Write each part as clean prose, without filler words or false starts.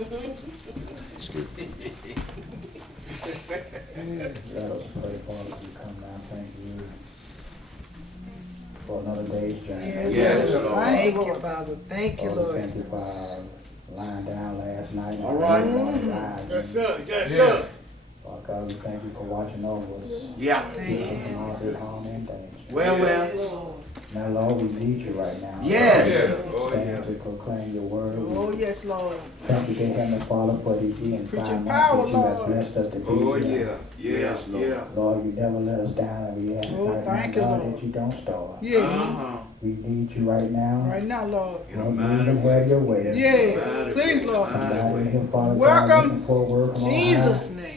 Let us pray, Father, as we come now. Thank you for another day's journey. Yes, Lord. Thank you, Father. Thank you, Father, Lord. thank you for lying down last night. All right. Yes, sir. Yes, sir. Father God, we thank you for watching over us. Yeah. Thank you, Keeping us all good Jesus. home and danger. Well. Now, Lord, we need you right now. Yes. Stand to proclaim your word. Oh, yes, Lord. Thank you, dear Heavenly Father, for the being Preaching 5 months power, that you have Lord. blessed us to be Oh, here. Yes, Lord. Lord, you never let us down, and we ask Oh, right thank now, you, God, Lord. that you don't starve. Yeah. We need you right now. Right now, Lord. Lord, you even have your way. Yeah. Please, Lord. Somebody in here, Father God, Welcome. looking for a word from on Jesus' high. name.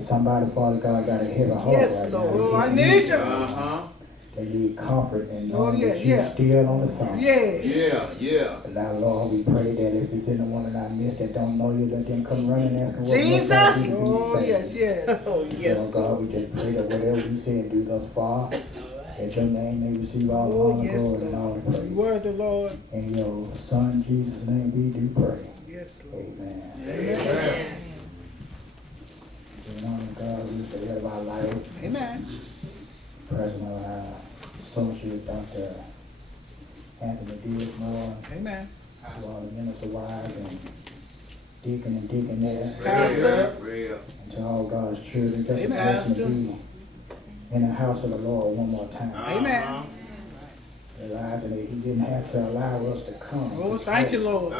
Somebody, Father God, got a heavy heart Yes, right Lord. now. Oh, I They need just you. They need comfort and Oh, knowing yeah, that you're yeah. still on the throne. Yeah. And now, Lord, we pray that if there's anyone in our midst that don't know you, let them come running and asking what Jesus. must I do to be Oh, saved. yes. Oh, Lord God, we just pray that whatever we say and do thus far, that your name may receive all the Oh, honor, yes, glory, and all Lord. the praise. Worthy, Lord. In your Son, Jesus' name, we do pray. Yes, Lord. Amen. Amen. In honor of God, we say that of our life. Amen. President of our associate, Dr. Anthony Dinsmore, Amen. to all the minister wives and deacon and deaconess, Pastor. and to all God's children, just a Amen. blessing to be in the house of the Lord one more time. Amen. Realizing that he didn't have to allow us to come. Oh, thank you, Lord.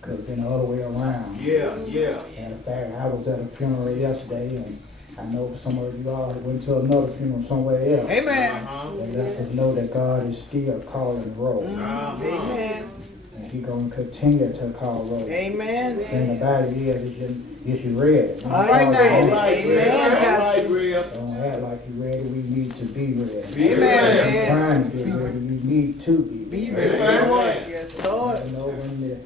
Could have been the other way around. Yeah. Matter of fact, I was at a funeral yesterday, and I know some of you all went to another funeral somewhere else. Amen. It lets us know that God is still calling the roll. Amen. And he going to continue to call roll. Amen. The thing about it is you ready. All right now. Amen, Pastor. Don't act like you ready. We need to be ready. Amen. You're trying to get ready. You need to be Be ready. ready, Lord. Yes, Lord. You know when the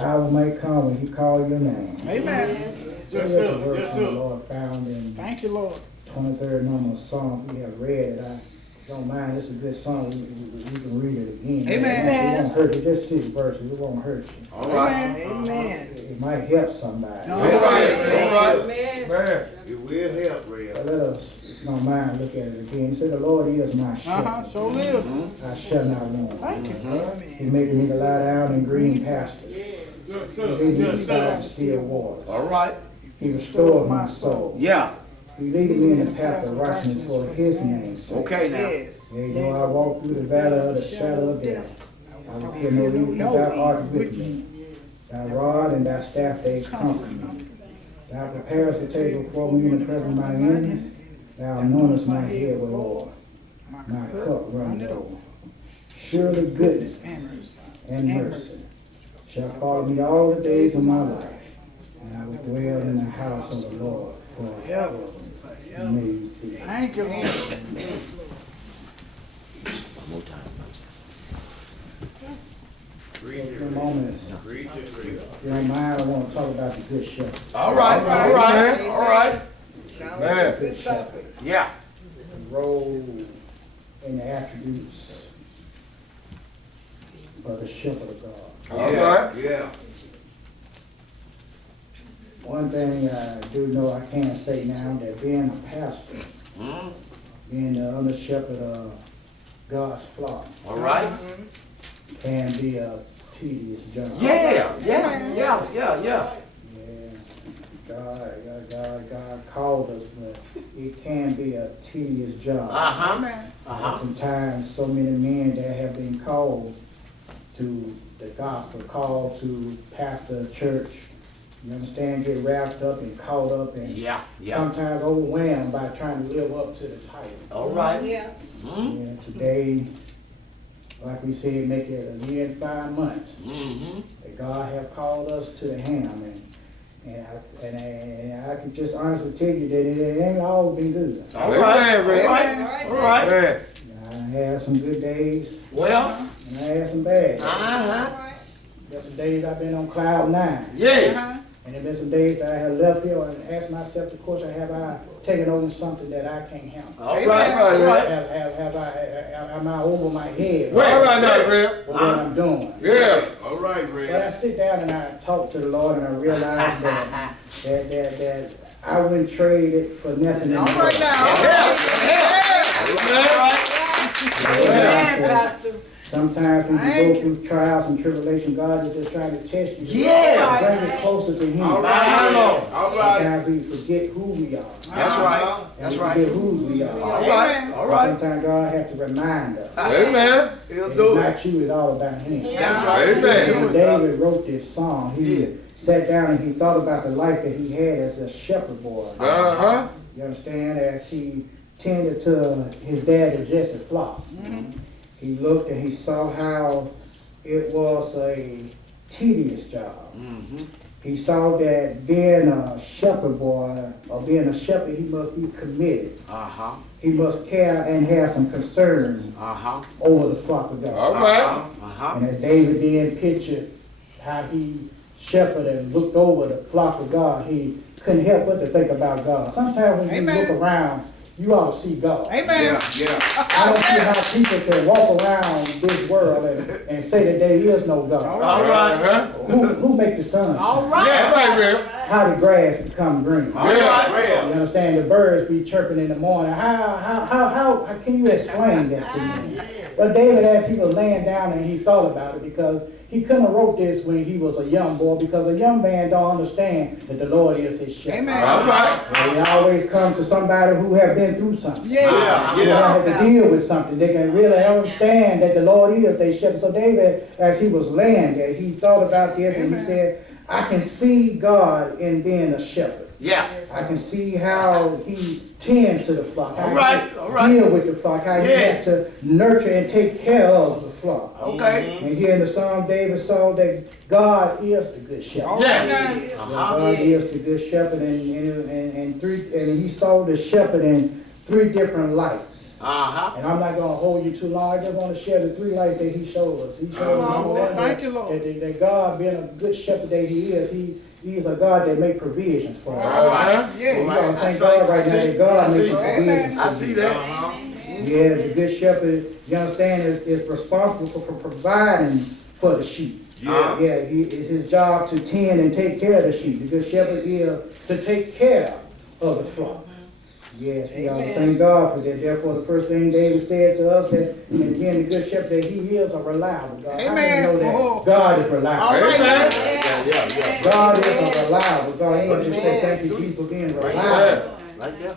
hour may come when he call your name. Amen. There's a verse from the Lord found in Thank you, Lord. 23rd number of Psalm. We have read it. I don't mind. It's a good song. We can read it again. Amen. It won't hurt you. Just 6 verses. It won't hurt you. Amen. It might help somebody. All right. It will help, Ray. But let us, if you don't mind, look at it again. It said, the Lord is my shepherd. So live. I shall not want. Thank you. He Amen. maketh me to lie down in green pastures. Yes, He leadeth me beside the still waters. All right. He restored my soul. Yeah. He leadeth me in the path of righteousness for his name's sake. Okay now. Yes. Yea, though I walk through the valley of the shadow of death, I will fear no evil, for thou art with me. Thy rod and thy staff, they comfort me. Thou preparest the table before me in the presence of my enemies. Thou anointest my head with oil. My cup runneth over. Surely goodness and mercy shall follow me all the days of my life, and I will dwell in the house of the Lord forever. Amen. Thank you, Lord. One more time. In a moment, if you don't mind, I want to talk about the good shepherd. All right. Sound like a good topic. Yeah. The role and the attributes of the shepherd of God. Yeah. One thing I do know I can say now, that being a pastor, being the under shepherd of God's flock, All right. can be a tedious job. Yeah. God called us, but it can be a tedious job. Oftentimes, so many men that have been called to the gospel, called to pastor a church, you understand, get wrapped up and caught up and sometimes overwhelmed by trying to live up to the title. All right. And today, like we said, make it a year and 5 months. That God have called us to the ham, and I can just honestly tell you that it ain't always been good. All right. I had some good days, Well. and I had some bad. There's some days I've been on cloud 9. Yeah. And there have been some days that I have left here and asked myself the question, have I taken over something that I can't handle? All right, all right. Am I over my head? All right now, Rev. For what I'm doing? Yeah. All right, But I Red. sit down and I talk to the Lord and I realize that I wouldn't trade it for nothing in the All world. right now. Amen, Pastor. Sometimes when you go through trials and tribulation, God is just trying to test you. Yeah. Bring you closer to Him. All right. All right. Sometimes we forget who we are. That's right. That's And right. we forget whose we are. All right. All right. Sometimes God has to remind us. Amen. He'll It's do it. not you, it's all about Him. That's right. When Amen. David wrote this song, he Yeah. sat down and he thought about the life that he had as a shepherd boy. Uh-huh. You understand? As he tended to his dad Jesse's flock. He looked and he saw how it was a tedious job. He saw that being a shepherd boy or being a shepherd, he must be committed. Uh-huh. He must care and have some concern Uh-huh. over the flock of God. All right. Uh-huh. And as David then pictured how he shepherded and looked over the flock of God, he couldn't help but to think about God. Sometimes when you look around, you ought to see God. Amen. Yeah. I don't see how people can walk around this world and say that there is no God. All right. Uh-huh. Who make the sun? All Yeah. right. All right, Rev. How the grass become green? All right. You understand? The birds be chirping in the morning. How can you explain that to me? Well, David, as he was laying down and he thought about it, because he couldn't have wrote this when he was a young boy, because a young man don't understand that the Lord is his shepherd. Amen. All right. And he always comes to somebody who have been through something. Yeah. Who have to deal with something. They can really understand that the Lord is their shepherd. So David, as he was laying there, he thought about this and he said, I can see God in being a shepherd. Yeah. I can see how he tends to the flock, how All right, he all right. deal with the flock, how he Yeah. had to nurture and take care of the flock. Okay. And here in the Psalm, David saw that God is the good shepherd. All Yeah. right now. That God is the good shepherd, and he saw the shepherd in three different lights. Uh-huh. And I'm not going to hold you too long. I just want to share the three lights that he showed us. He showed us number one, Thank you, Lord. that God, being a good shepherd that he is a God that makes provisions for us. All right. Yeah. You gotta I thank see. God right I now see. that God I makes see. provisions. I see that. Yeah, the good shepherd, you understand, is responsible for providing for the sheep. Yeah. Yeah, it's his job to tend and take care of the sheep. The good shepherd is to take care of the flock. Yes, we ought to thank God for that. Therefore, the first thing David said to us that, and being the good shepherd, that he is a reliable God. I Amen. know that Oh. God is reliable. All right now. Amen. Yeah. God is a reliable God. He ain't just say thank you, Jesus, for being reliable. Like that.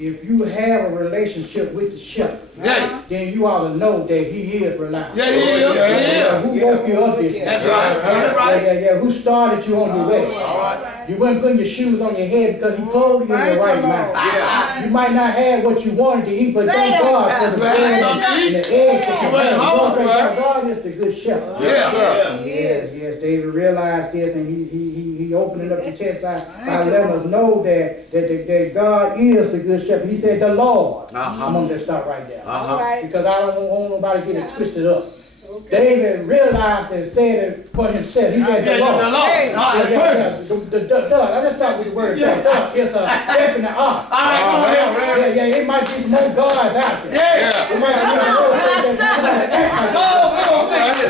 If you have a relationship with the shepherd, Yeah. then you ought to know that he is reliable. Yeah, he is. Yeah. Who woke you up this That's morning? right. That's right. Yeah. Who started you on your way? All right. You wasn't putting your shoes on your head because he clothed you in Thank your right you, mind. Lord. Yeah. You might not have what you wanted to eat, but Say thank that, God for the Pastor. bread and the eggs that you You ain't had. hungry, right? God is the good shepherd. Yeah. Yes, David realized this, and he opened up the text by letting us know that God is the good shepherd. He said, the Lord. I'm going to just stop right there. All right. Because I don't want nobody to get it twisted up. David realized and said it for himself. He said, the Lord. Hey. I just start with the word the. It's a definite art. It might be some more gods out there. Yeah. It might be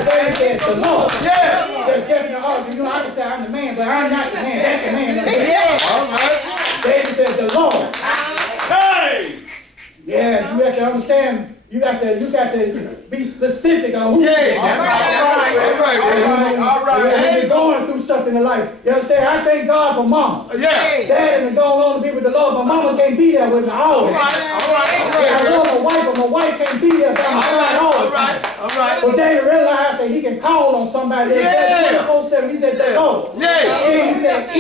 David said, the Lord. Yeah. There's definite art. You know, I can say I'm the man, but I'm not the man. That's the man. Yeah. All right. David said, the Lord. Hey. Yeah, you have to understand. You got to be specific on who. Yeah. it is. All right. All right. When you're going through something in life, you understand? I thank God for mama. Yeah. Dad and going on to be with the Lord, but mama can't be there with me always. I love my wife, but my wife can't be there by my side all the time. All right. But David realized that he can call on somebody Yeah. 24/7. He said, the Lord. Yeah. And he said,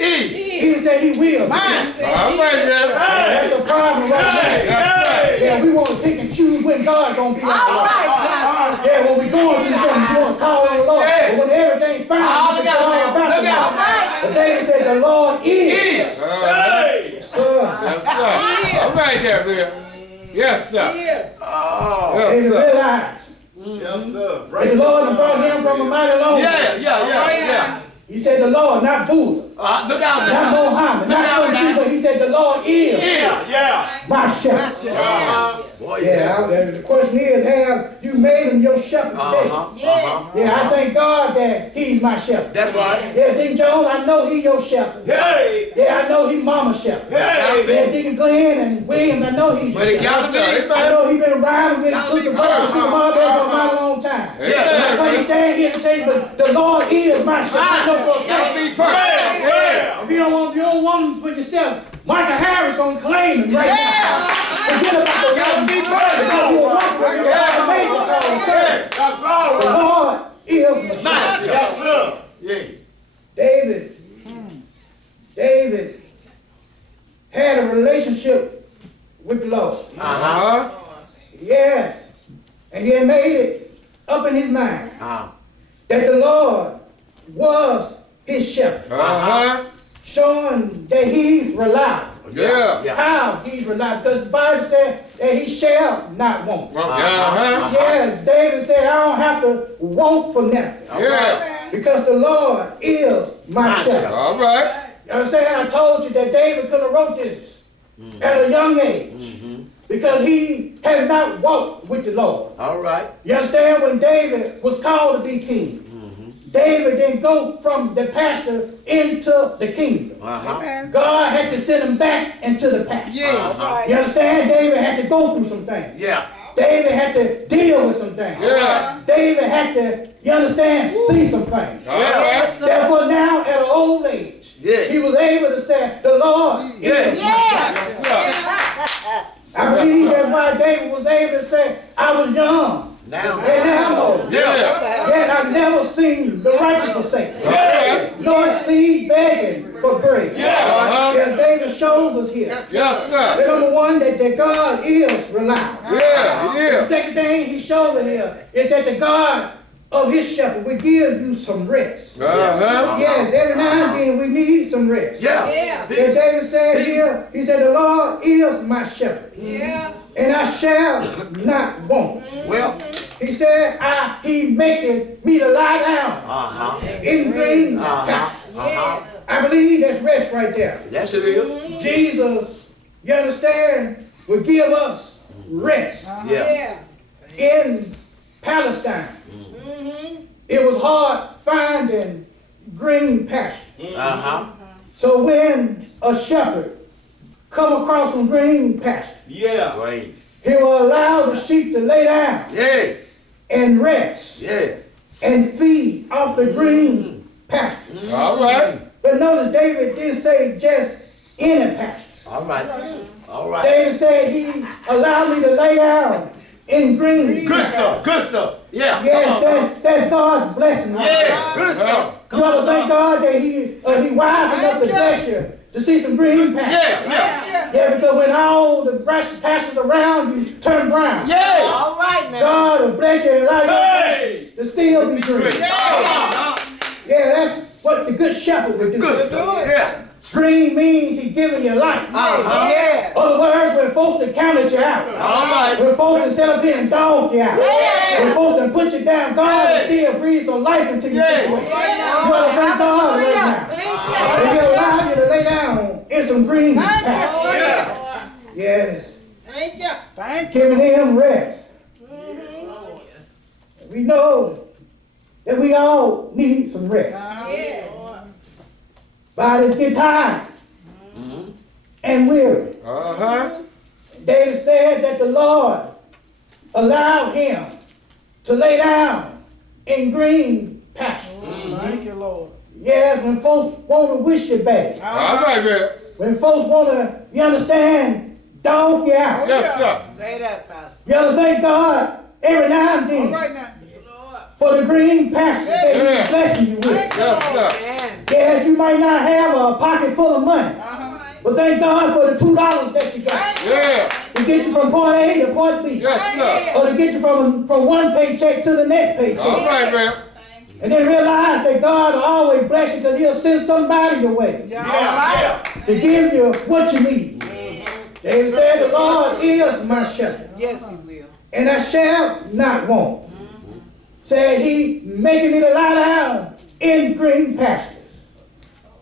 he said he will. Mine. All right, man. That's the problem right now. Yeah, we want to pick and choose when God's going to be All our Lord. right, Pastor. Yeah, when we going through something, we want to call on the Lord. Yeah. But when everything fine, we can call on about the Lord. But David said, the Lord is. Hey. Sir. Yes, sir. All right, there, man. Yes, sir. Yes. Oh. David realized Yes, sir. that the Lord had brought him from a mighty long way. Yeah. He said the Lord, not Buddha, Look down there. not Mohammed, not some but he said the Lord is Yeah. my shepherd. Boy, Yeah, the question is, have you made him your shepherd today? Yeah, I thank God that he's my shepherd. That's right. Yeah, Deacon Jones, I know he your shepherd. Hey. Yeah, I know he mama's shepherd. Hey. Yeah, Deacon Glenn and Williams, I know he's your But it shepherd. gotta be. I know he been riding with him, took the birds, took him all day for a mighty long time. Yeah. I can't stand here and say, but the Lord is my shepherd. I know for a Gotta fact. be perfect. Yeah. If you don't want him for yourself, Michael Harris gonna claim him right now. Forget about the Gotta be Because you perfect. want him, you gotta make it for himself. That's all The right. Lord is my Nice. shepherd. That's good. Yeah. David had a relationship with the Lord. Uh-huh. Yes. And he had made it up in his mind that the Lord was his shepherd, Uh-huh. showing that he's reliable. Yeah. How he's reliable, because the Bible said that he shall not want. Uh-huh. Yes, David said, I don't have to want for nothing, Yeah. because the Lord is my shepherd. All right. You understand? I told you that David could have wrote this at a young age, because he had not walked with the Lord. All right. You understand? When David was called to be king, David didn't go from the pasture into the kingdom. God had to send him back into the pasture. You understand? David had to go through some things. Yeah. David had to deal with some things. Yeah. David had to, you understand, see some things. All right. Therefore now, at an old age, he was able to say, the Lord is my shepherd. Yes, sir. I believe that's why David was able to say, I was young. Now. And now I'm old. Yeah. Yet I've never seen the righteous forsaken. Yeah. Nor seed begging for bread. Uh-huh. Yeah, David shows us here. Yes, sir. Number one, that God is reliable. Yeah, The yeah. second thing he shows us here is that the God of his shepherd will give you some rest. Uh-huh. Yes, every now and then we need some rest. Yeah. And David said here, he said, the Lord is my shepherd, and I shall not want. Well. He said, he maketh me to lie down in green pastures. I believe that's rest right there. Yes, it is. Jesus, you understand, will give us rest. Yeah. In Palestine, it was hard finding green pastures. So when a shepherd come across some green pastures, Yeah. Great. he will allow the sheep to lay down Yeah. and rest Yeah. and feed off the green pasture. All right. But notice David didn't say just any pasture. All right. All right. David said he allowed me to lay down in green. Good stuff. Good stuff. Yeah. Yes, that's God's blessing. Right Yeah. there. Good stuff. You ought to thank God that he wise enough to bless you to see some green pastures. Yeah. Yeah. Yeah, because when all the pastures around you turn brown, Yeah. All right now. God will bless you and allow you Hey. to still be green. Yeah, that's what the good shepherd would do. Good stuff. Yeah. Green means he's giving you life. Yeah. Other words, when folks to counted you out, All right. when folks to set up here and dog you out, when folks to put you down, God will still breathe some life into your situation. You ought to thank God right now. And he'll allow you to lay down in some green pastures. Yes. Thank you. Giving him rest. We know that we all need some rest. Bodies get tired and weary. Uh-huh. David said that the Lord allowed him to lay down in green pastures. Thank you, Lord. Yes, when folks want to wish you bad, All right, man. when folks want to, you understand, dog you out. Yes, sir. Say that, Pastor. You ought to thank God every now and then now. for the green pastures that Yeah. He's blessing you with. Yes, sir. Yes, you might not have a pocket full of money, but thank God for the $2 that you got Yeah. to get you from point A to point B, Yes, sir. or to get you from one paycheck to the next paycheck. All right, man. And then realize that God will always bless you because he'll send somebody your way Yeah. to give you what you need. David said, the Lord is my shepherd, Yes, he will. and I shall not want. Said he making me to lie down in green pastures.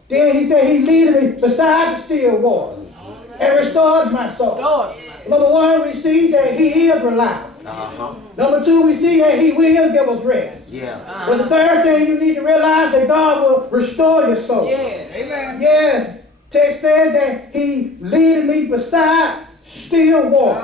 Then he said he leaded me beside the still water and restored my soul. Lord. Number one, we see that he is reliable. Number two, we see that he will give us rest. Yeah. But the third thing you need to realize that God will restore your soul. Yeah. Amen. Yes, text said that he leaded me beside still water.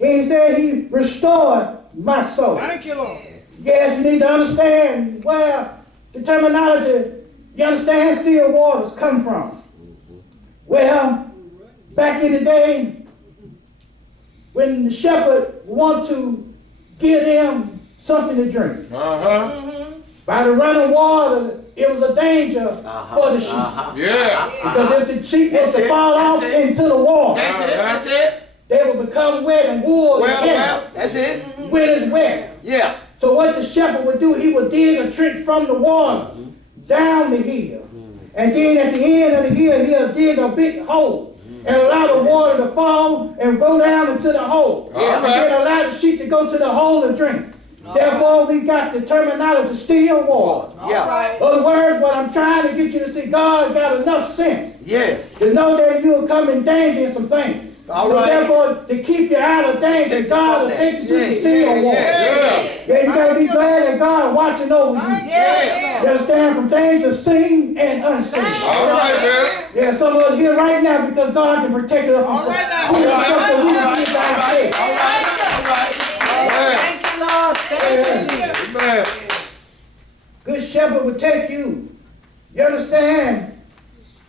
And he said he restored my soul. Thank you, Lord. Yes, you need to understand where the terminology, you understand still waters come from. Well, back in the day, when the shepherd wanted to give them something to drink, by the running water, it was a danger for the sheep. Yeah. Because if the sheep was to it, fall that's off it. into the water, That's it. they would become wet and wool Well, that's it. when it's wet. Yeah. So what the shepherd would do, he would dig a trench from the water down the hill. And then at the end of the hill, he'll dig a big hole and allow the water to fall and go down into the hole. And then allow the sheep to go to the hole and drink. Therefore, we got the terminology still water. Yeah. In other words, what I'm trying to get you to see, God got enough sense Yes. to know that you'll come in danger in some things. All So right. therefore, to keep you out of danger, God will take you to the still water. Yeah, you gotta be glad that God watching over you. You understand? From danger seen and unseen. All right, man. Yeah, some of us here right now because God can protect us from right now. some of the stuff that we did by ourselves. Thank you, Lord. Thank you, Jesus. Man. Good shepherd will take you, you understand,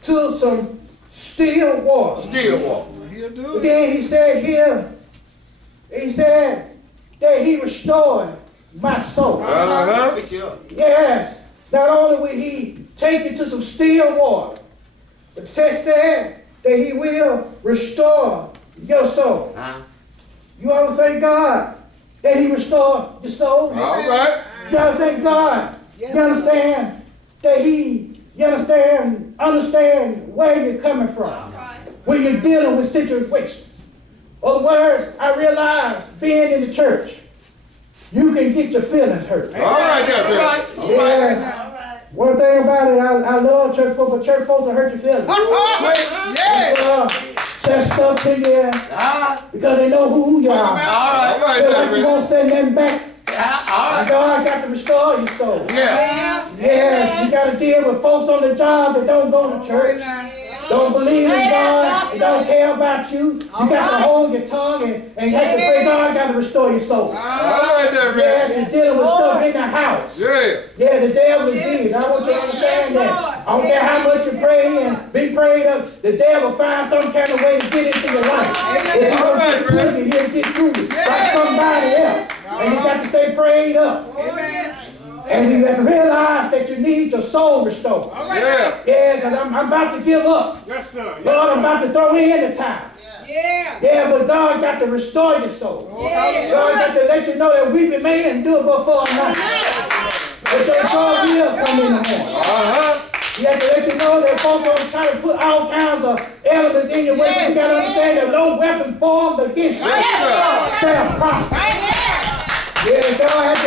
to some still water. Still walk. But then he said here, he said that he restored my soul. Fix you up. Yes, not only will he take you to some still water, but the text said that he will restore your soul. You ought to thank God that he restored your soul. All right. You ought to thank God. You understand that he, you understand where you're coming from. When you're dealing with situations. In other words, I realize being in the church, you can get your feelings hurt. All right, there, Bill. Yes. One thing about it, I love church folks, but church folks will hurt your feelings. Say stuff to you because they know who you are. All right, Feel there, like you Bill. won't send them back. And God got to restore your soul. Yeah. Yes, you got to deal with folks on the job that don't go to church. Don't believe in God, and don't care about you. You got to hold your tongue and you have to pray, God got to restore your soul. All right, there, Yes, Bill. and dealing with stuff in the house. Yeah. Yeah, the devil is big. I want you to understand that. I don't care how much you pray and be prayed up, the devil find some kind of way to get into your life. If he don't get to you, he'll get through you like somebody else. And you got to stay prayed up. And you have to realize that you need your soul restored. Yeah. Yeah, because I'm about to give up. Yes, sir. Lord, I'm about to throw in the time. Yeah. Yeah, but God got to restore your soul. Yeah. God got to let you know that weeping may endure but for a night. But your joy will come in the morning. He has to let you know that folks are trying to put all kinds of elements in your way. But you got to understand that no weapon formed against you shall prosper. Yeah, God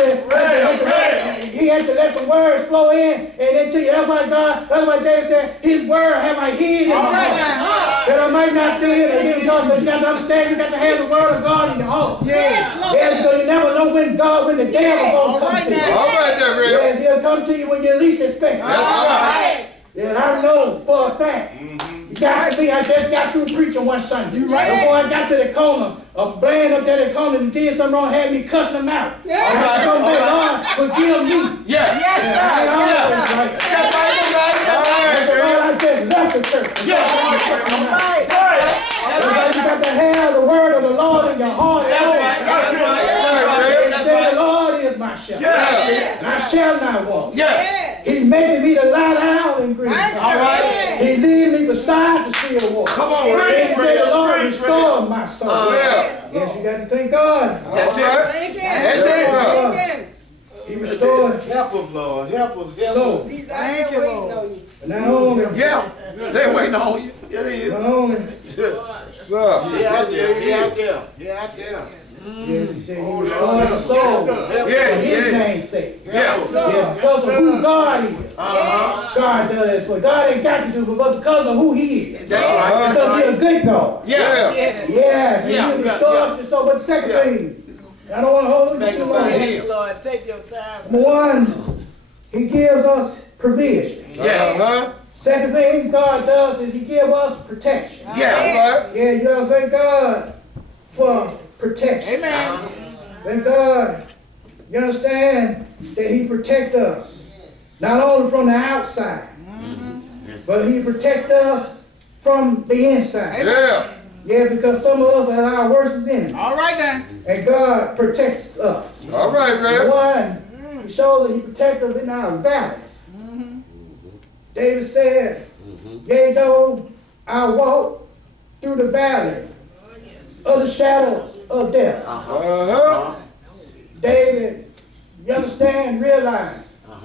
he had to let some words flow in and into you. That's why David said, his word have I hid in my heart. That I might not sin against God. Because you got to understand, you got to have the word of God in your heart. Yeah, because you never know when the devil gonna come to you. All right, there, Bill. Yes, he'll come to you when you least expect it. Yeah, and I know for a fact. Got to be, I just got through preaching one Sunday. Before I got to the corner, playing up there at the corner and did something wrong, had me cussing them out. I come back, Lord, forgive me. Yeah. Yes, sir. I just left the church. Yeah. You got to have the word of the Lord in your heart. He said, the Lord is my shepherd. And I shall not walk. Yeah. He's making me to lie down in green. All right. He lead me beside the still water. Come on, And read, he said, the Lord read, restored my soul. Yeah. Yes, you got to thank God. That's it. Thank you. That's it. He restored. Help us, Lord. Help us. Help So, us. Thank you, Lord. not only, Yeah. They waiting on you. Yeah, they is. not only, Sir. He out there. He out there. He out there. Yes, he said he was Lord of souls. For his name's sake. Yeah. Yeah, because of who God is. God does this, but God ain't got to do it, but because of who he is. That's right. Because he's a good God. Yeah. Yes, and he'll restore up your soul. But the second thing, I don't want to hold you too long. Yes, Lord, take your time. Number one, he gives us provision. Yeah. Second thing God does is he gives us protection. Yeah. Yeah, you gotta thank God for protection. Amen. Thank God, you understand that he protects us. Not only from the outside, but he protects us from the inside. Yeah. Yeah, because some of us are our worst enemies. All right then. And God protects us. All right, man. One, he shows that he protects us in our valleys. David said, yea, though I walk through the valley of the shadows of death. David, you understand, realize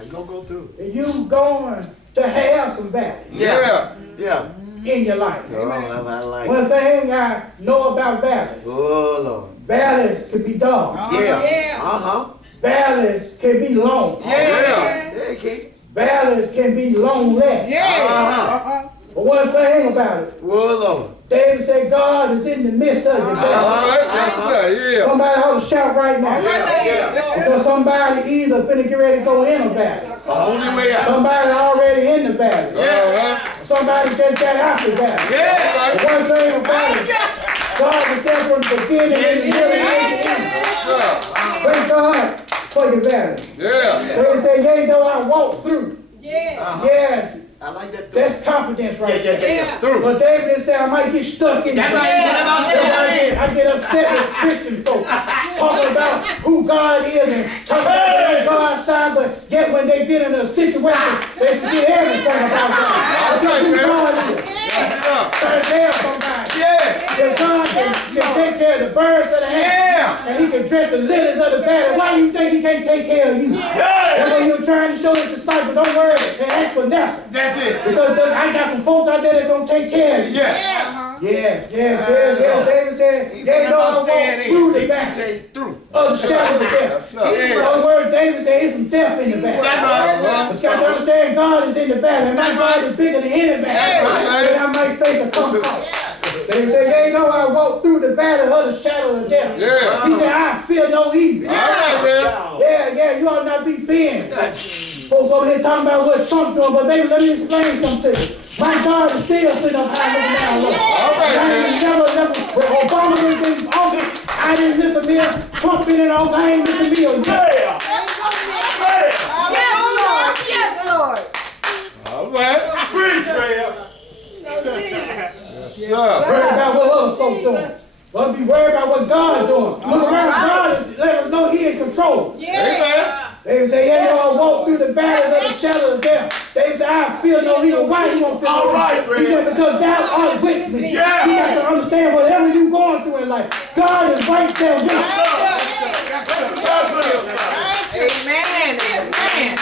You gonna go through. that you going to have some valleys Yeah. Yeah. in your life. Oh, I like it. One thing I know about valleys, Oh, Lord. valleys can be dark. Yeah. Valleys can be long. Yeah. Yeah, King. Valleys can be lonely. Yeah. But one thing about it, Oh, Lord. David said God is in the midst of the All valley. right. Yes, sir. Yeah. Somebody ought to shout right now. Because somebody either finna get ready to go in a valley. Only way out. Somebody already in the valley. Somebody just got out the valley. Yeah. But one thing about it, God was there from the beginning and the middle and the end. Thank God for your valley. Yeah. David said, yea, though I walk through. Yeah. Yes, I like that. that's confidence right there. Yeah. Through. But David didn't say I might get stuck in it. That's right. I get upset with Christian folk talking about who God is and talking about God's side, but yet when they get in a situation, they forget everything about God. That's who God is. Turn down somebody. Yeah. Because God can take care of the birds of the hand, and he can dress the lilies of the valley. Why do you think he can't take care of you? That's what he was trying to show his disciples. Don't worry, they ask for nothing. That's it. Because I got some folks out there that's going to take care of you. Yeah. Yes. David said, yea, though I walk through the valley Say through. of the shadows of death. In other words, David said, there's some death in the valley. That's right. But you got to understand, God is in the valley. And my God is bigger than any valley. And I might face a come call. David said, yea, though I walk through the valley of the shadow of death. Yeah. He said, I fear no evil. All right, man. Yeah, you ought not be fearing. Folks over here talking about what Trump doing, but baby, let me explain something to you. My God is still sitting up high looking down low. All right, I man. ain't never, when Obama was in office, I didn't miss a meal. Trump been in office, I ain't missed a meal. Yes, Lord. All right. Sir. Worry about what other folks doing. But be worried about what God's doing. Look around, God is letting us know he in control. Amen. They say, yeah, you all walk through the valleys of the shadow of death. They say, I feel no evil. Why you won't feel no evil? He said, because thou art with me. Yeah. You got to understand whatever you're going through in life, God is right there with you. Amen. Amen.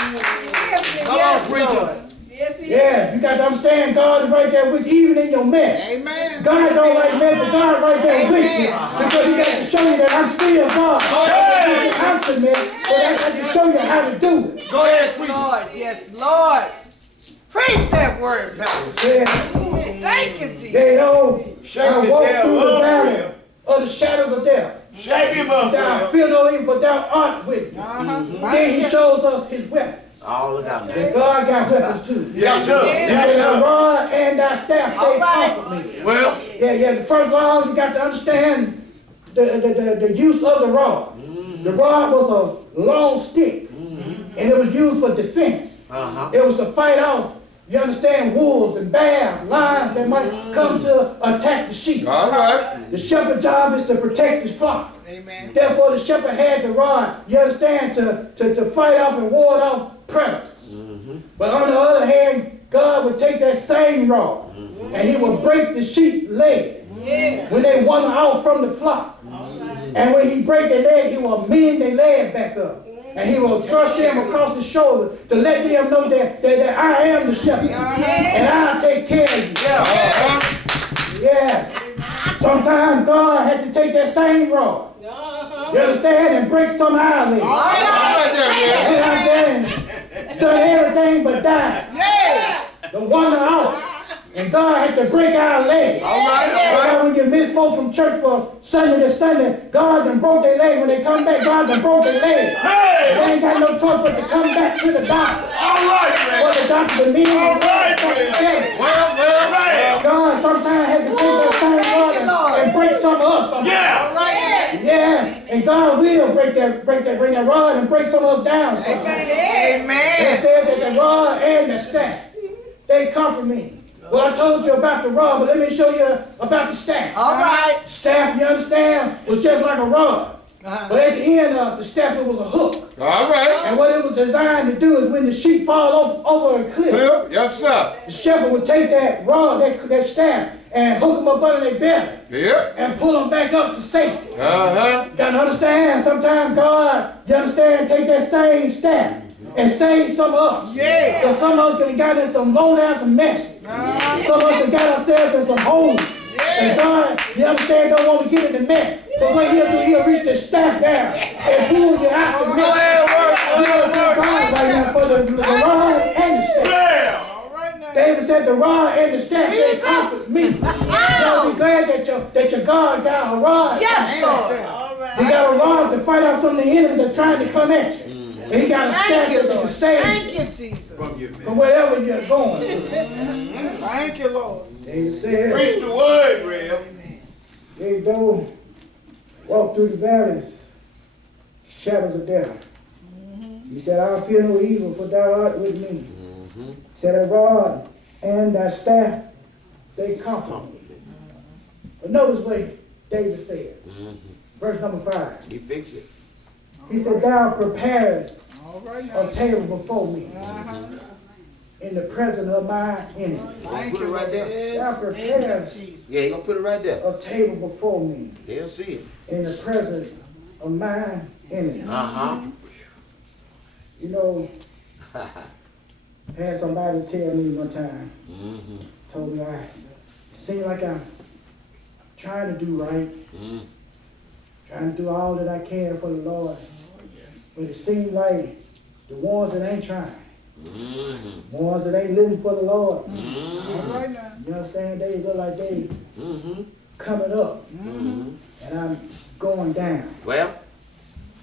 Come on, preacher. Yeah, you got to understand God is right there with you, even in your mess. Amen. God don't like mess, but God right there with you. Because he got to show you that I'm still God. I'm the mess, but I got to show you how to do it. Go ahead, Yes, preacher. Lord. Yes, Lord. Preach that word, Pastor. Yeah. Thank you, Jesus. They know Shake I the walk devil through the up, valley Will. of the shadows of death. Shake him He up, said, I Will. feel no evil, but thou art with me. Then he shows us his weapons. All of that. And God got weapons too. Yes, sir. He said, Yes, thy sir. rod and thy staff, they comfort me. Well, Yeah. First of all, you got to understand the use of the rod. The rod was a long stick, and it was used for defense. It was to fight off, you understand, wolves and bears, lions that might come to attack the sheep. All right. The shepherd's job is to protect his flock. Amen. Therefore, the shepherd had the rod, you understand, to fight off and ward off predators. But on the other hand, God would take that same rod and he would break the sheep leg when they wander out from the flock. And when he break their leg, he will mend their leg back up. And he will thrust them across the shoulder to let them know that I am the shepherd. And I'll take care of you. Yes. Sometimes God had to take that same rod Lord. You understand? And break some of our legs. All right. Went out there and done everything but die. Yeah. The wonder out. And God had to break our legs. All right. God, when you miss folks from church for Sunday to Sunday, God done broke their leg. When they come back, God done broke their leg. Hey. They ain't got no choice but to come back to the doctor. All right, man. What the doctor to me. All right, man. Well. God sometimes had to take that same rod and break some of us. Yeah. All right. Yes, and God will bring that rod and break some of us down. Sometimes. They Amen. said that the rod and the staff, they comfort me. Well, I told you about the rod, but let me show you about the staff. All right. Staff, you understand, was just like a rod. But at the end of the staff, it was a hook. All right. And what it was designed to do is when the sheep fall over a cliff, Clear? Yes, sir. the shepherd would take that rod, that staff, and hook them up under their belly Yeah. and pull them back up to safety. Uh-huh. You gotta understand, sometimes God, you understand, take that same staff and save some of us. Yeah. Because some of us could have gotten in some low down, some mess. Some of us have got ourselves in some holes. And God, you understand, don't want to get in the mess. So what he'll do, he'll reach the staff down and pull you out the mess. You understand God right now for the rod and the staff. Yeah. All right now. David said the rod and the staff, they comfort me. You gotta be glad that your God got a rod. Yes, Lord. He got a rod to fight off some of the enemies that are trying to come at you. And he got a staff Thank you, that can Lord. save Thank you you, Jesus. from whatever you're going through. Thank you, Lord. David said, Preach the word, Rev. David, though walk through the valleys, shadows of death. He said, I'll fear no evil, for thou art with me. He said, a rod and thy staff, they comfort me. But notice what David said. Verse number 5. He fixed it. He said, thou preparest All right now. a table before me in the presence of my enemy. Thank Put you, it right there. Thou Thank you, preparest Jesus. Yeah, he gonna put it right there. a table before me They'll see it. in the presence of my enemy. Uh-huh. You know, I had somebody tell me one time, told me it seems like I'm trying to do right, trying to do all that I can for the Lord, but it seems like the ones that ain't trying, ones that ain't living for the Lord, All right now. you understand, they look like they coming up, and I'm going down. Well,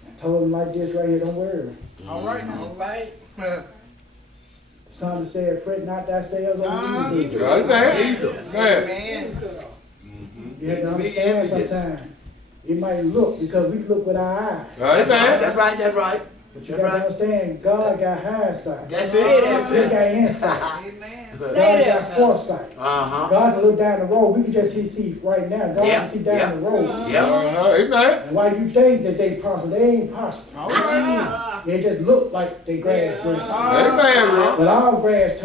I told them like this right here, don't worry. All right now. All right. Some said, fret not thyself over evil. Right there. Yeah. Amen. You have to understand sometimes. It might look, because we look with our eyes. Right there. that's right, that's right. But you got to understand, God got hindsight. That's it, that's He it. got insight. Amen. God got foresight. Uh-huh. God can look down the road. We can just see right now. God Yeah, can see down yeah. the road. Yeah. Amen. And while you think that they prosper, they ain't prosper. All right now. They just look like they grass green. Amen, bro. But all grass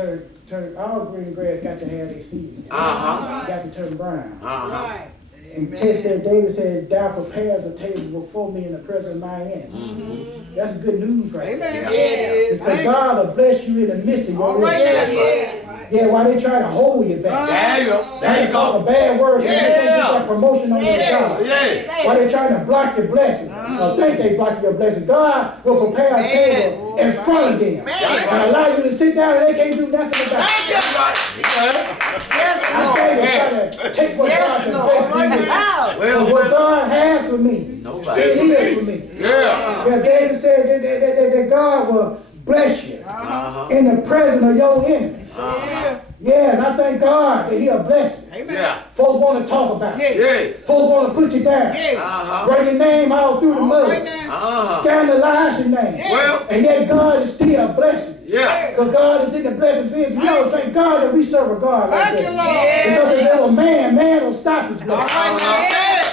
all green grass got to have their season. Uh-huh. Got to turn brown. Uh-huh. And text said, David said, thou prepares a table before me in the presence of my enemy. That's good news right there. Amen. Yeah. It is. Because God will bless you in the midst of your All right enemy. now. Yeah. Yeah, while they try to hold you back. There you go. Trying There to you talk go. a bad word so they can't get Yeah. that promotion on your job. Yeah. While they trying to block your blessing, or think they block your blessing, God will prepare a table in front of them and allow you to sit down and they can't do nothing about it. Thank you. Yes, I Lord. think they try to take what Yes, God Lord. has Right blessed me with. now. Well, But what God has for me, nobody. it is for me. Yeah. Yeah, David said that God will bless you Uh-huh. in the presence of your enemies. Yeah. Yes, I thank God that He'll bless you. Amen. Yeah. Folks want to talk about it. Yeah. Yeah. Folks want to put you down. Yeah. Uh-huh. Write your name all through the All mud. right now. Uh-huh. Scandalize your name. Well, And yet God is still blessing. yeah. Because God is in the blessing business. You know, thank God that we serve a God like Thank you, that. Lord. Because if there was man will stop his All blessing. right now.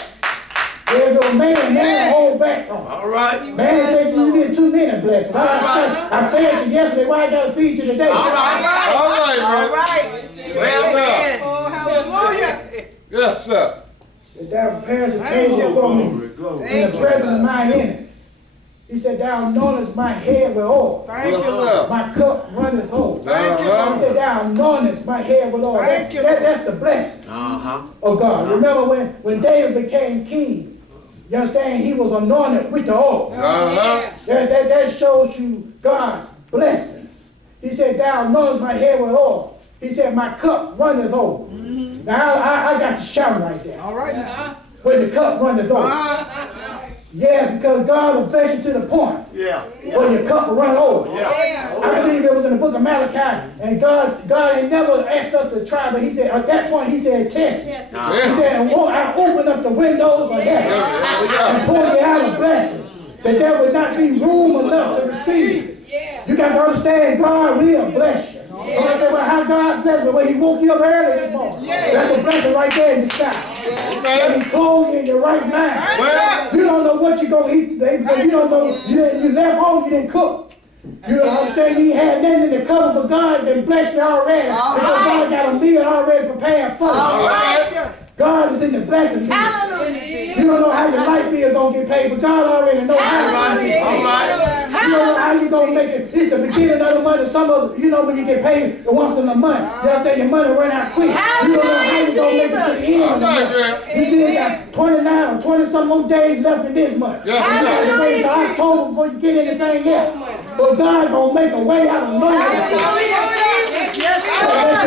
If there was man will hold back on it. All right. Man take you get too many blessings. I fed you yesterday, why I gotta feed you today? All right. All right, All man. right. Well, Amen. Oh, hallelujah. Yes, sir. That thou prepares a table for me Glory, glory. in the presence of my enemies. He said, thou anointest my head with oil. Thank you, Yes, Lord. sir. My cup runneth over. Thank you, He Lord. said, thou anointest my head with oil. Thank That- you, that- Lord. that's the blessing Uh-huh. of God. Remember when David became king, You understand? He was anointed with the oil. Uh-huh. That shows you God's blessings. He said, thou anointest my head with oil. He said, my cup runneth over. Now, I got to shout right there. All right now. When the cup runneth over. Yeah, because God will bless you to the point Yeah. where your cup will run over. Yeah. I believe it was in the book of Malachi, and God ain't never asked us to try, but he said, at that point, he said, test me. He said, I open up the windows of heaven and pour you out a blessing, that there would not be room enough to receive. You got to understand, God will bless you. Don't say, well, how God bless me? Well, he woke you up early this morning. That's a blessing right there in the sky. And he clothed you in your right mind. You don't know what you're going to eat today because you don't know, you left home, you didn't cook. You don't understand, you had nothing in the cupboard, but God done blessed you already. Because God got a meal already prepared for you. God is in the blessing business. You don't know how your light bill is going to get paid, but God already knows how it's going to get paid. You don't know how you're going to make it. It's the beginning of the month. Some of us, you know when you get paid once in a month, you understand your money run out quick. You don't know how you're going to make it to the end of the month. You still got 29 or 20 some more days left in this month. You got to wait until October before you get anything else. But God going to make a way out of money. Let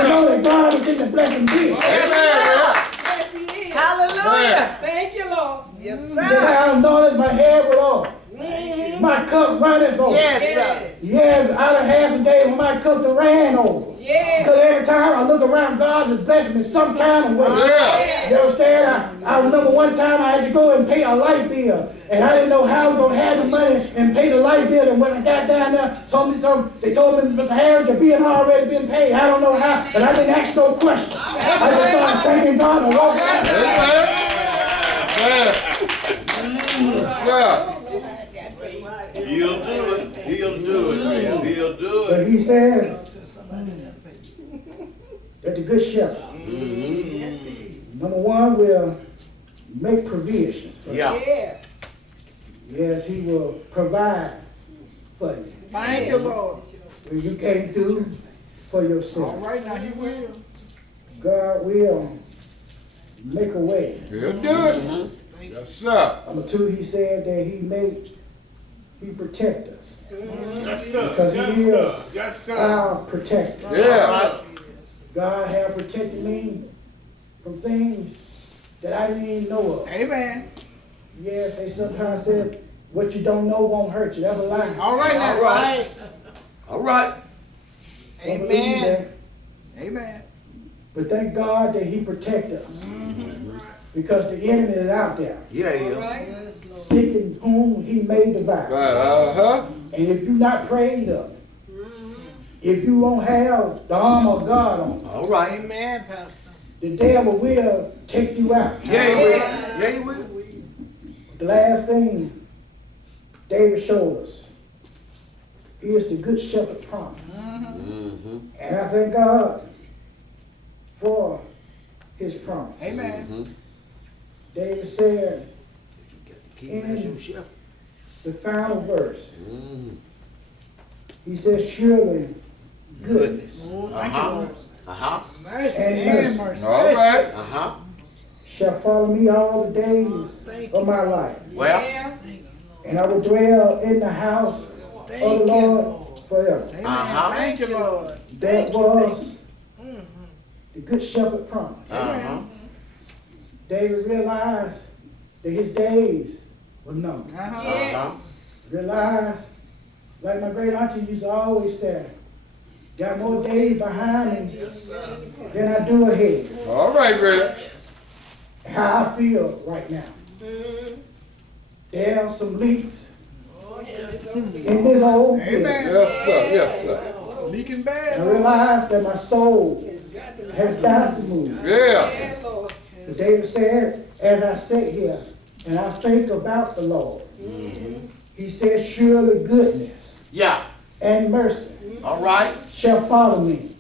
you know that God is in the blessing business. Hallelujah. Thank you, Lord. Yes, He said, thou anointest my head with oil. My cup runneth over. Yes, sir. Yes, I done had some days when my cup done ran over. Because every time I look around, God is blessing me some kind of way. You understand? I remember one time I had to go and pay a light bill. And I didn't know how I was going to have the money and pay the light bill. And when I got down there, they told me, Mr. Harris, your bill already been paid. I don't know how. And I didn't ask no questions. I just started thanking God and walking out. He'll do it. He'll do it, man. He'll do But it. he said that the good shepherd, number one, will make provisions. Yeah. Yes, he will provide for you. Thank you, Lord. When you can't do for All yourself, right now, he will. God will make a way. He'll do it. Yes, sir. Number two, he said that he protect us. Yes, sir. Because he Yes, is sir. Yes, sir. our protector. Yeah. God have protected me from things that I didn't even know of. Amen. Yes, they sometimes said, what you don't know won't hurt you. That's a lie. All right now. All right. All right. Don't believe that. Amen. But thank God that he protect us. Because the enemy is out there, Yeah. seeking whom he may devour. Uh-huh. And if you're not prayed up, if you won't have the armor of God on, All right. Amen, Pastor. the devil will take you out. Yeah, he will. Yeah, he will. The last thing David showed us is the good shepherd promise. And I thank God for his promise. Amen. David said In the final verse, he says, surely goodness Thank you, Lord. Mercy and mercy All right. shall follow me all the days of my life. Well, And I will dwell in the house of the Lord forever. Amen. Thank you, Lord. That was the good shepherd promise. David realized that his days were numbered. Realized, like my great auntie used to always say, got more days behind me than I do ahead. All right, brother. How I feel right now. There are some leaks in this old building. Amen. Yes, sir. Yes, sir. Leaking And bad. I realized that my soul has got to move. Yeah. But David said, as I sit here and I think about the Lord, he said, surely goodness yeah. and mercy All right. shall follow me.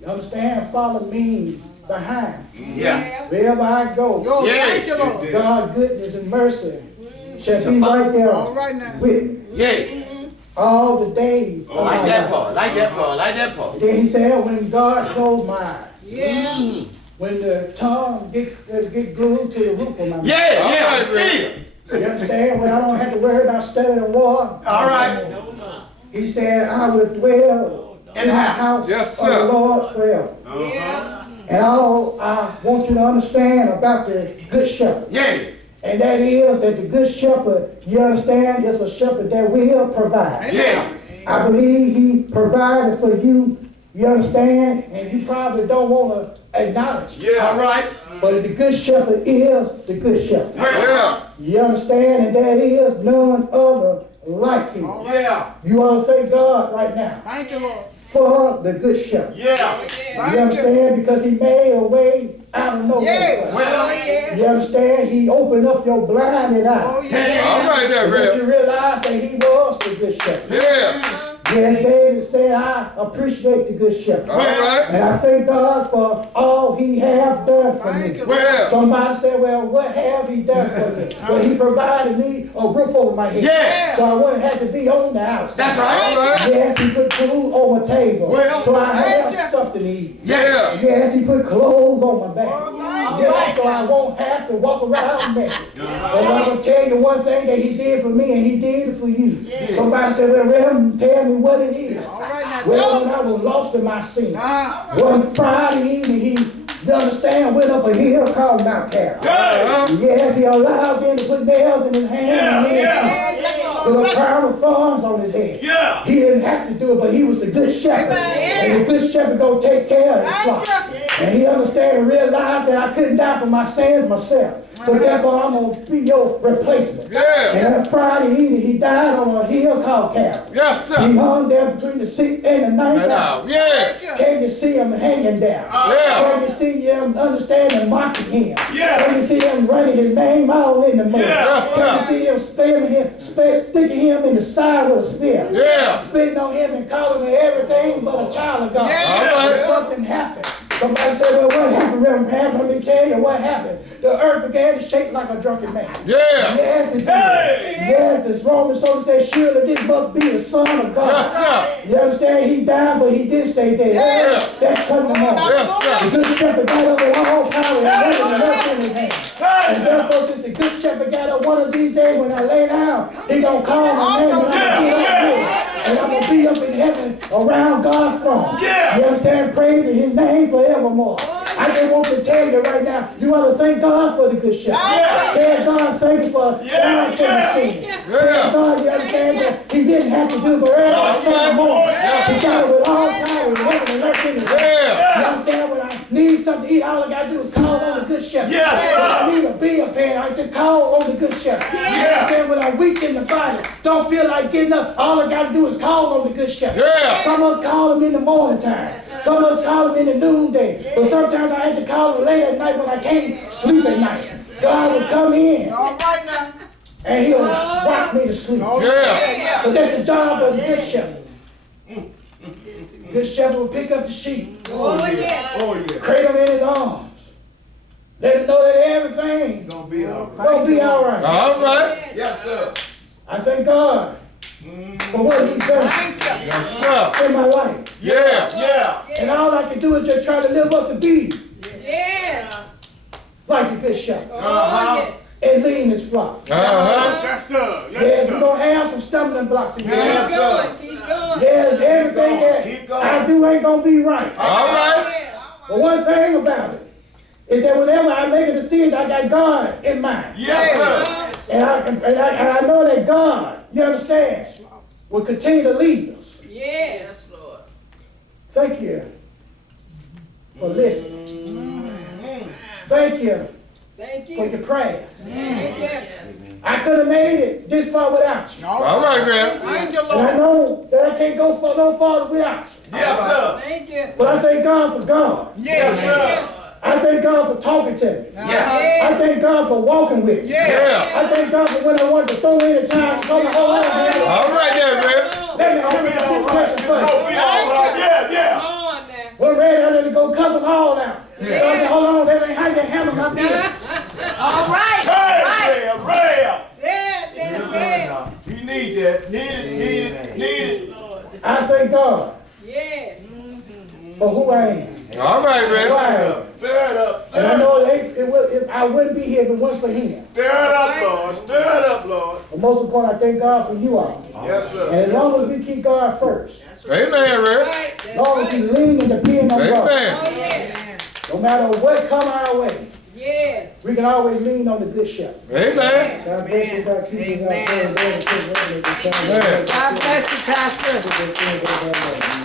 You understand? Follow me behind. Yeah. Wherever I go, Yo, Yeah. thank you, Lord. God, goodness and mercy shall be right there All right now. with me Yeah. all the days of Like my that life. part. Like that part. Like that part. Then he said, when God closed my eyes, Yeah. when the tongue get glued to the roof of my mouth. Yeah, still. You understand? When I don't have to worry about studying war. All right. He said, I will dwell in the house Yes, of sir. the Lord forever. Yeah. And all I want you to understand about the good shepherd. Yeah. And that is that the good shepherd, you understand, is a shepherd that will provide. Yeah. I believe he provided for you, you understand, and you probably don't want to acknowledge it. Yeah. All right. But the good shepherd is the good shepherd. Yeah. You understand, and there is none other like him. Yeah. You ought to thank God right now Thank you, Lord. for the good shepherd. Yeah. You understand, because he made a way out of nowhere. Yeah. Well, Yeah. You understand, he opened up your blinded eye. Oh, yeah. All right there, But you Rev. realize that he was the good shepherd. Yeah. Yes, David said, I appreciate the good shepherd. All right. And I thank God for all he have done for Thank me. you. Well. Somebody said, well, what have he done for me? Well, he provided me a roof over my head. Yeah. So I wouldn't have to be on the outside. that's right. All right. Yes, he put food on my table. Well, so I thank have you. something to eat. Yeah. Yes, he put clothes on my back. All Yes, so I won't have to walk around naked. But I'm going to tell you one thing that he did for me, and he did it for you. Somebody said, well, Reverend, tell me what it is. All right, now Well, tell when them. I was lost in my sin, Uh-huh. one Friday evening, he, you understand, went up a hill called Mount Calvary. Good. Yes, he allowed them to put nails in his hands and Yeah. legs, with a crown of thorns on his head. Yeah. He didn't have to do it, but he was the good shepherd. And the good shepherd gonna take care of his flock. And he understand and realized that I couldn't die for my sins myself. So therefore, I'm gonna be your replacement. Yeah. And that Friday evening, he died on a hill called Calvary. Yes, He sir. hung there between the 6th and the 9th hour. Yeah. Can you see him hanging there? Yeah. Can you see him understanding, mocking him? Yeah. Can you see him running his name all in the mud? Yeah. Yes, Can you sir. see him sticking him in the side with a spear? Yeah. Spitting on him and calling him everything but a child of God. Yeah. All right. But something happened. Somebody said, well, what happened, Reverend Pam? Let me tell you what happened. The earth began to shake like a drunken man. Yeah. Yes, it did. Hey. Yes, this Roman soldier said, surely this must be the Son of God. Yes, sir. You understand? He died, but he did stay dead. Yeah. That's something more. Yes, sir. The good shepherd got up with all power and heaven and earth in his hand. And therefore, since the good shepherd got up one of these days when I lay down, he gonna call my name and I'm gonna be up good. And I'm gonna be up in heaven around God's throne. Yeah. You understand? Praising his name forevermore. I just want to tell you right now, you want to thank God for the good shepherd. Yeah. Tell God thank you for Yeah, dying for yeah. the sin. Yeah. Tell God you understand that he didn't have to do it, but early Sunday morning, he got it with all power in heaven and earth in his hand. Yeah. You understand? When I need something to eat, all I got to do is call on the good shepherd. Yes, sir. When I need a bill paying, I just call on the good shepherd. You understand? When I'm weak in the body, don't feel like getting up, all I got to do is call on the good shepherd. Yeah. Some of us call him in the morning time. Some of us call him in the noonday. But sometimes I had to call him late at night when I can't sleep at night. God would come in All right now. and he'll rock me to sleep. Yeah. But that's the job of the good shepherd. Good shepherd will pick up the sheep, Oh, yeah. Oh, yeah. cradle them in his arms, let him know that everything Gonna be all right. gonna be all right. All right. Yes, sir. I thank God for what he's done Yes, sir. in my life. Yeah. Yeah. And all I can do is just try to live up to be Yeah. like the good shepherd Oh, yes. and lead his flock. Uh-huh. Yes, sir. Yes, Yes, you're sir. gonna have some stumbling blocks in your Yes, life. Keep sir. going. Keep going. Yes, everything Keep that going. I do ain't gonna be right. All right. But one thing about it is that whenever I make a decision, I got God in mind. Yes, sir. And I know that God, you understand, will continue to lead us. Yes, Lord. Thank you for listening. Thank you Thank for you. your prayers. Thank you. I could have made it this far without you. All right, Rev. Thank you, And I Lord. know that I can't go for no farther without you. Yes, sir. Thank you. But I thank God for God. Yes, Yeah. sir. I thank God for talking to me. Yeah. I thank God for walking with me. Yeah. I thank God for when I wanted to throw in a time, he told me, hold on, man. All right there, Rev. Let me handle the situation Gonna first. be all right. Yeah, yeah. Come on now. When ready, I let it go cuss them all out. So I said, hold on, that ain't how you handle my business. All right. Hey, Rev, Rev. That's it. You need that. Need it. I thank God Yes. for who I am. All right, Rick. Stir it up. And I know I wouldn't be here if it wasn't for him. Stir it up, Lord. Stir it up, Lord. But most important, I thank God for you all. Yes, And sir. as long as we keep God first, Amen, Rick. Right. as long as we lean and depend on God, Amen. Oh, yes. no matter what come our way, Yes. we can always lean on the good shepherd. Amen. God bless you, God keep you, God Amen. bless you. Amen. God bless you, Pastor. God bless you.